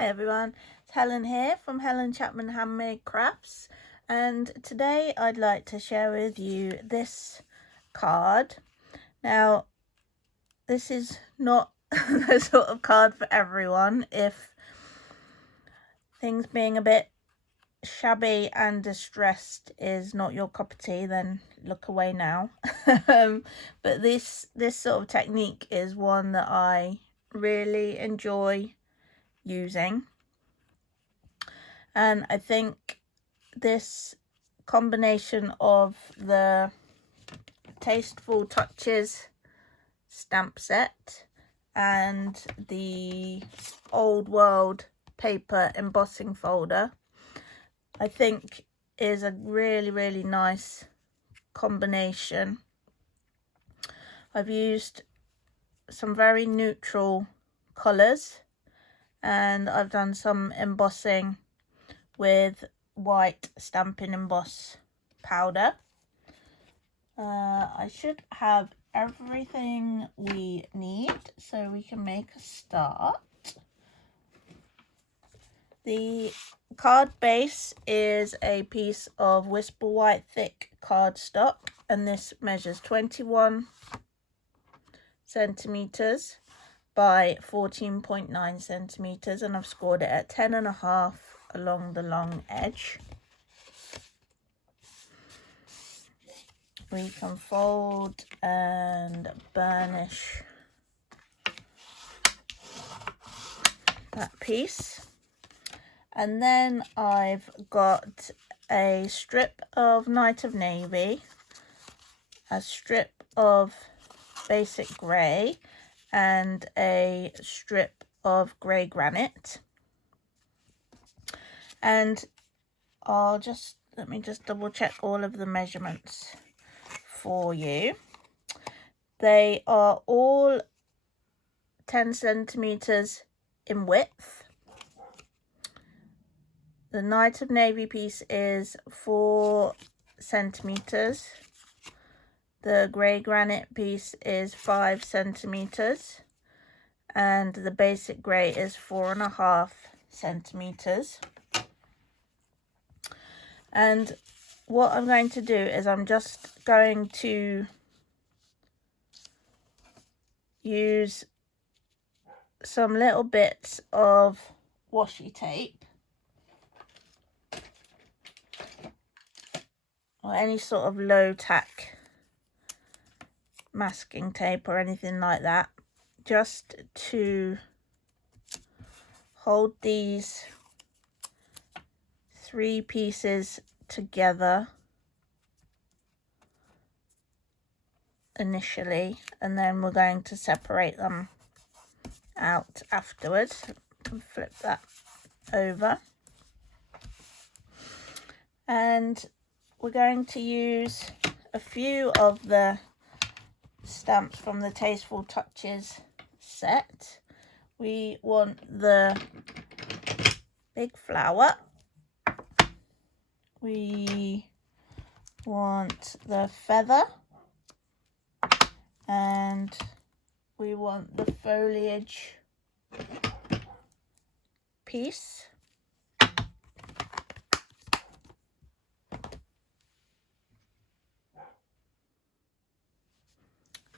Hi everyone, it's Helen here from Helen Chapman Handmade Crafts, and today I'd like to share with you this card. Now, this is not the sort of card for everyone. If things being a bit shabby and distressed is not your cup of tea, then look away now. But this sort of technique is one that I really enjoy using, and I think this combination of the Tasteful Touches Stamp Set and the Old World paper embossing folder, I think is a really nice combination. I've used some very neutral colours, and I've done some embossing with white Stampin' Emboss powder. I should have everything we need so we can make a start. The card base is a piece of Whisper White thick cardstock, and this measures 21 centimeters by 14.9 centimeters, and I've scored it at 10.5 along the long edge. We can fold and burnish that piece, and then I've got a strip of Night of Navy, a strip of basic grey, and a strip of grey granite. And let me just double check all of the measurements for you. They are all 10 centimeters in width. The Night of Navy piece is 4 centimeters. The grey granite piece is 5 centimeters. And the basic grey is 4.5 centimeters. And what I'm going to do is I'm just going to use some little bits of washi tape or any sort of low tack masking tape or anything like that, just to hold these 3 pieces together initially, and then we're going to separate them out afterwards. Flip that over, and we're going to use a few of the stamps from the Tasteful Touches set. We want the big flower, we want the feather, and we want the foliage piece.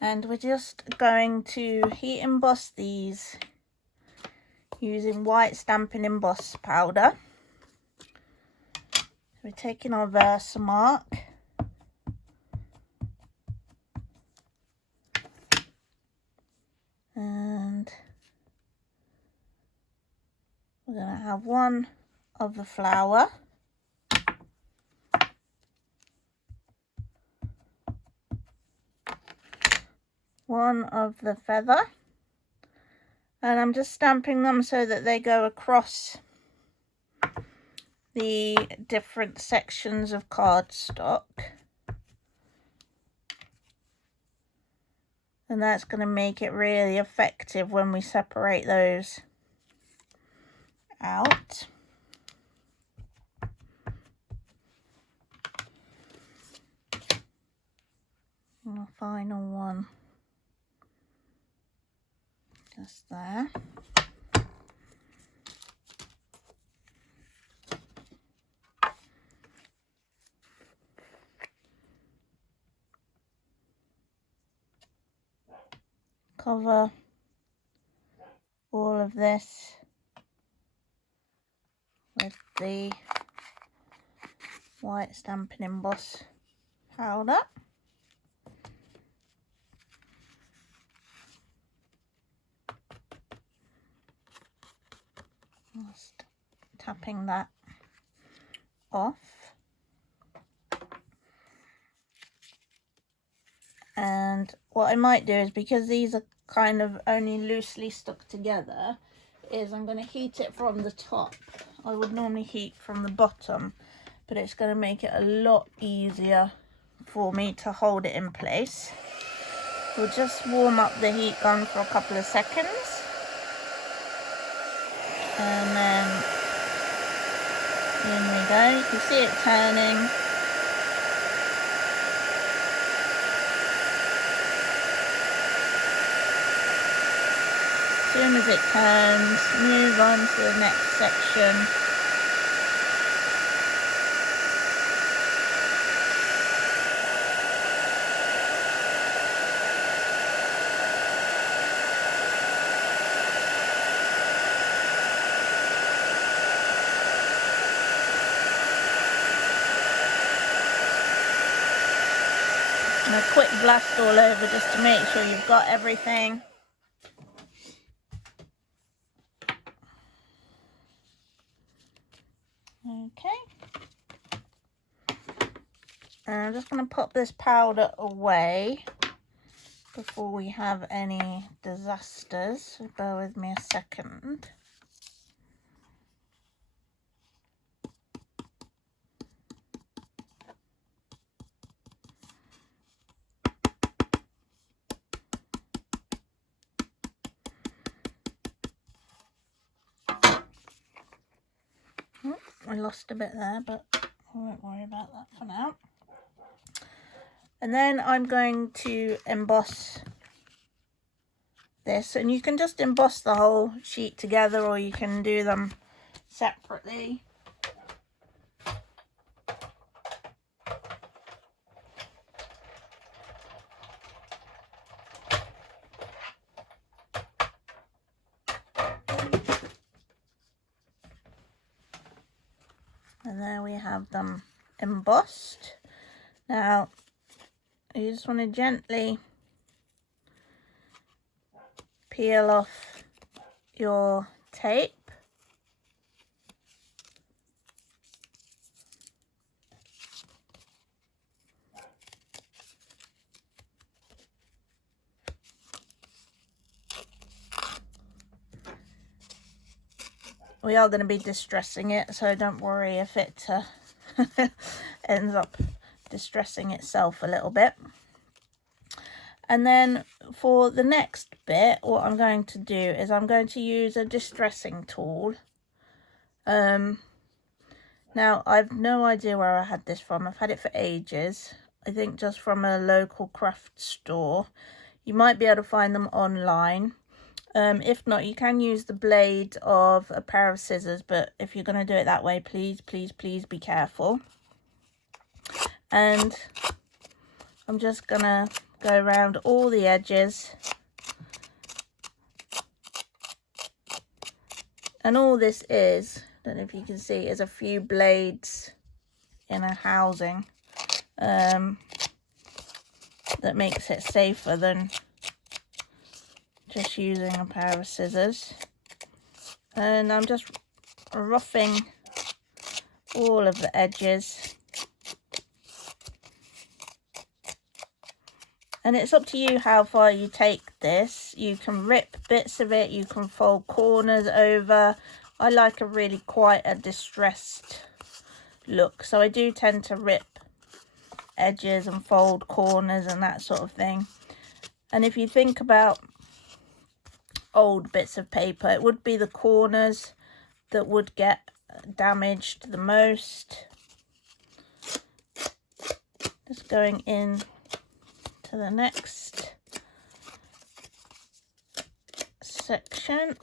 And we're just going to heat emboss these using white Stampin' Emboss powder. We're taking our Versamark and we're going to have one of the flower, one of the feather, and I'm just stamping them so that they go across the different sections of cardstock, and that's going to make it really effective when we separate those out. And the final one just there. cover all of this with the white Stampin' Emboss powder. Just tapping that off. And what I might do is, because these are kind of only loosely stuck together, is I'm going to heat it from the top. I would normally heat from the bottom, but it's going to make it a lot easier for me to hold it in place. We'll just warm up the heat gun for a couple of seconds, and then in we go. You can see it turning. As soon as it turns, move on to the next section. And a quick blast all over just to make sure you've got everything. Okay, and I'm just going to pop this powder away before we have any disasters, so bear with me a second. I lost a bit there, but I won't worry about that for now. And then I'm going to emboss this, and you can just emboss the whole sheet together, or you can do them separately. And there we have them embossed. Now you just want to gently peel off your tape. We are going to be distressing it, so don't worry if it ends up distressing itself a little bit. And then for the next bit, what I'm going to do is I'm going to use a distressing tool. Now, I've no idea where I had this from. I've had it for ages. I think just from a local craft store. You might be able to find them online. If not, you can use the blade of a pair of scissors, but if you're going to do it that way, please, please, please be careful. And I'm just going to go around all the edges. And all this is, I don't know if you can see, is a few blades in a housing that makes it safer than just using a pair of scissors. And I'm just roughing all of the edges. And it's up to you how far you take this. You can rip bits of it, you can fold corners over. I like a really quite a distressed look, so I do tend to rip edges and fold corners and that sort of thing. And if you think about old bits of paper, it would be the corners that would get damaged the most. Just going in to the next section.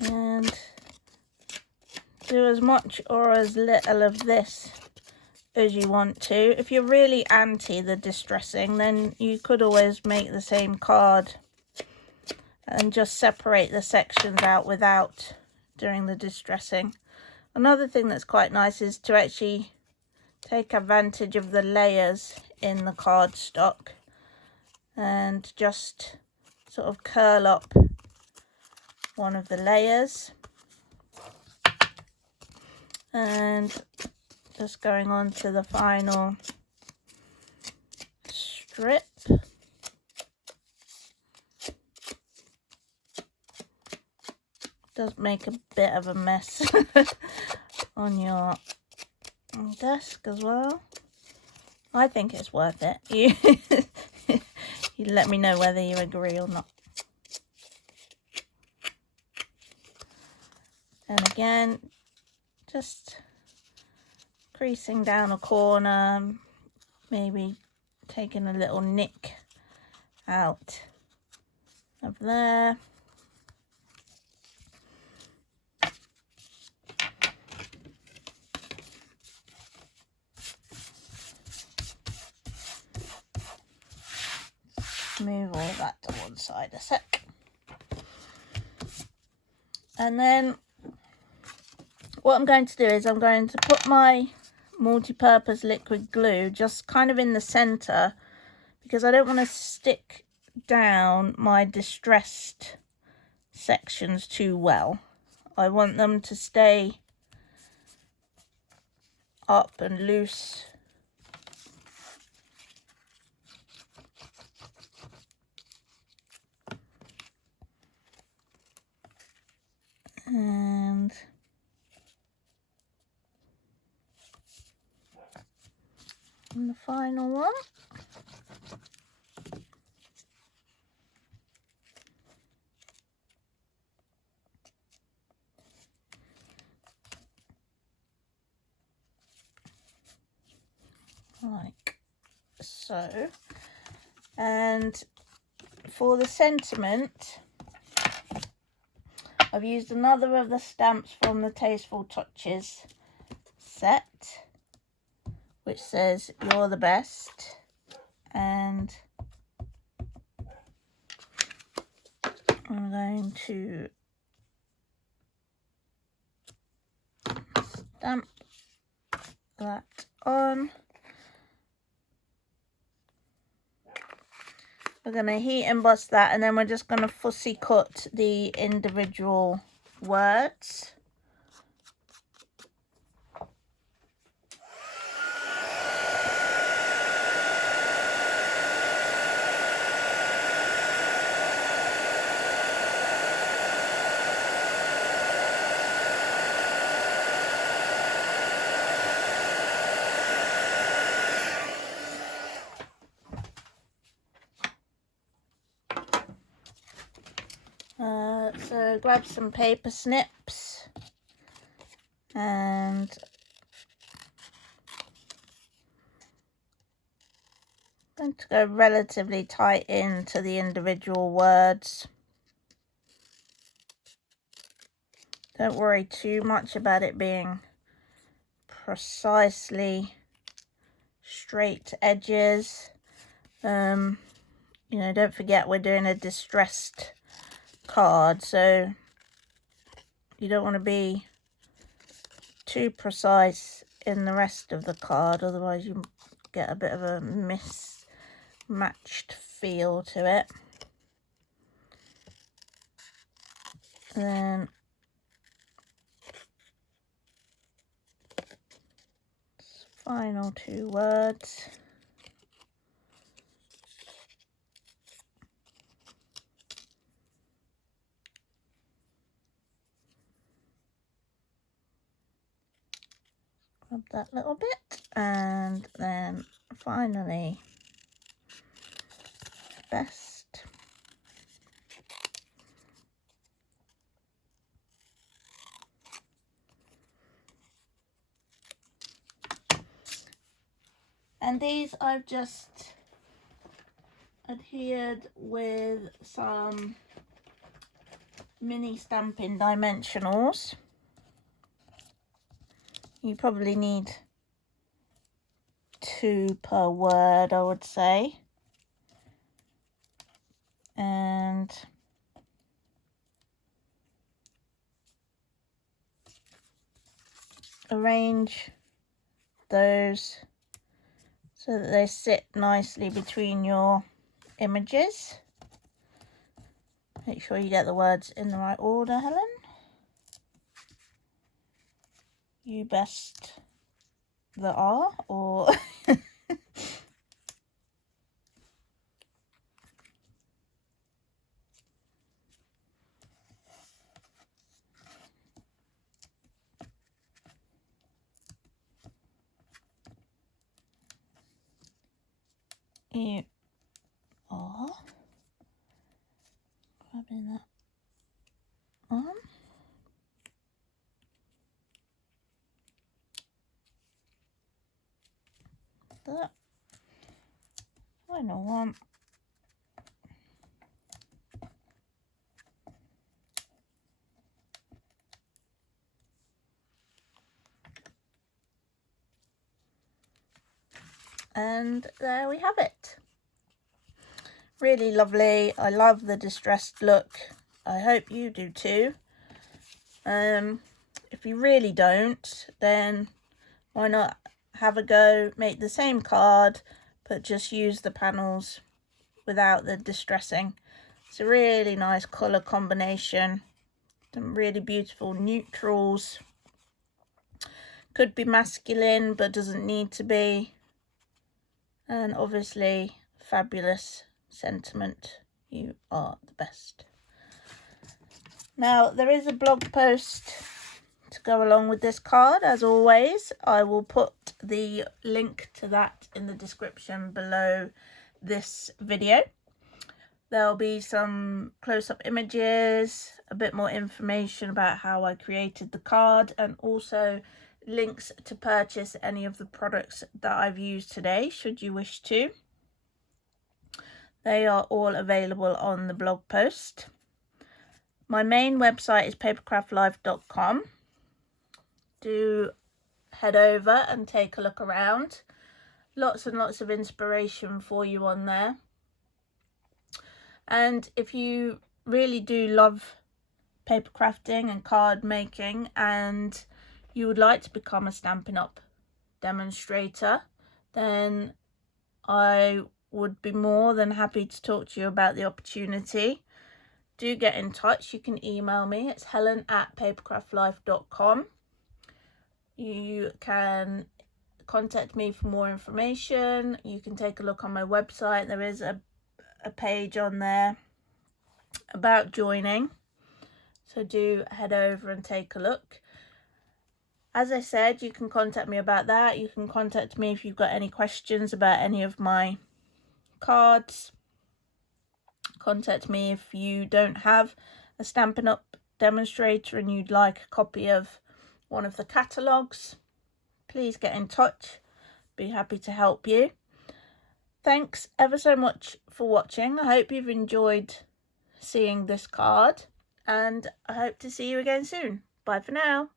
And do as much or as little of this as you want to. If you're really anti the distressing, then you could always make the same card and just separate the sections out without doing the distressing. Another thing that's quite nice is to actually take advantage of the layers in the cardstock and just sort of curl up one of the layers, and just going on to the final strip. Does make a bit of a mess on your desk as well. I think it's worth it. You let me know whether you agree or not. And again, just creasing down a corner, maybe taking a little nick out of there. Move all that to one side a sec. And then what I'm going to do is I'm going to put my multi-purpose liquid glue just kind of in the center, because I don't want to stick down my distressed sections too well. I want them to stay up and loose. And the final one. Like so. And for the sentiment, I've used another of the stamps from the Tasteful Touches set, which says "You're the best," and I'm going to stamp that on. We're going to heat emboss that, and then we're just going to fussy cut the individual words. So grab some paper snips and I'm going to go relatively tight into the individual words. Don't worry too much about it being precisely straight edges. You know, don't forget we're doing a distressed card, so you don't want to be too precise in the rest of the card, otherwise you get a bit of a mismatched feel to it. Then final two words. Grab that little bit, and then finally best. And these I've just adhered with some mini Stampin' dimensionals. You probably need 2 per word, I would say. And arrange those so that they sit nicely between your images. Make sure you get the words in the right order, Helen. You best the are, or you are grabbing that on. That final one. And there we have it. Really lovely. I love the distressed look. I hope you do too. If you really don't, then why not have a go, make the same card, but just use the panels without the distressing. It's a really nice colour combination. Some really beautiful neutrals. Could be masculine, but doesn't need to be. And obviously, fabulous sentiment. You are the best. Now, there is a blog post to go along with this card. As always, I will put the link to that in the description below this video. There'll be some close-up images, a bit more information about how I created the card, and also links to purchase any of the products that I've used today, should you wish to. They are all available on the blog post. My main website is papercraftlife.com. Do head over and take a look around. Lots and lots of inspiration for you on there. And if you really do love paper crafting and card making, and you would like to become a Stampin' Up demonstrator, then I would be more than happy to talk to you about the opportunity. Do get in touch. You can email me. It's helen@papercraftlife.com. You can contact me for more information. You can take a look on my website. There is a page on there about joining. So do head over and take a look. As I said, you can contact me about that. You can contact me if you've got any questions about any of my cards. Contact me if you don't have a Stampin' Up demonstrator and you'd like a copy of one of the catalogues. Please get in touch. Be happy to help you. Thanks ever so much for watching. I hope you've enjoyed seeing this card, and I hope to see you again soon. Bye for now.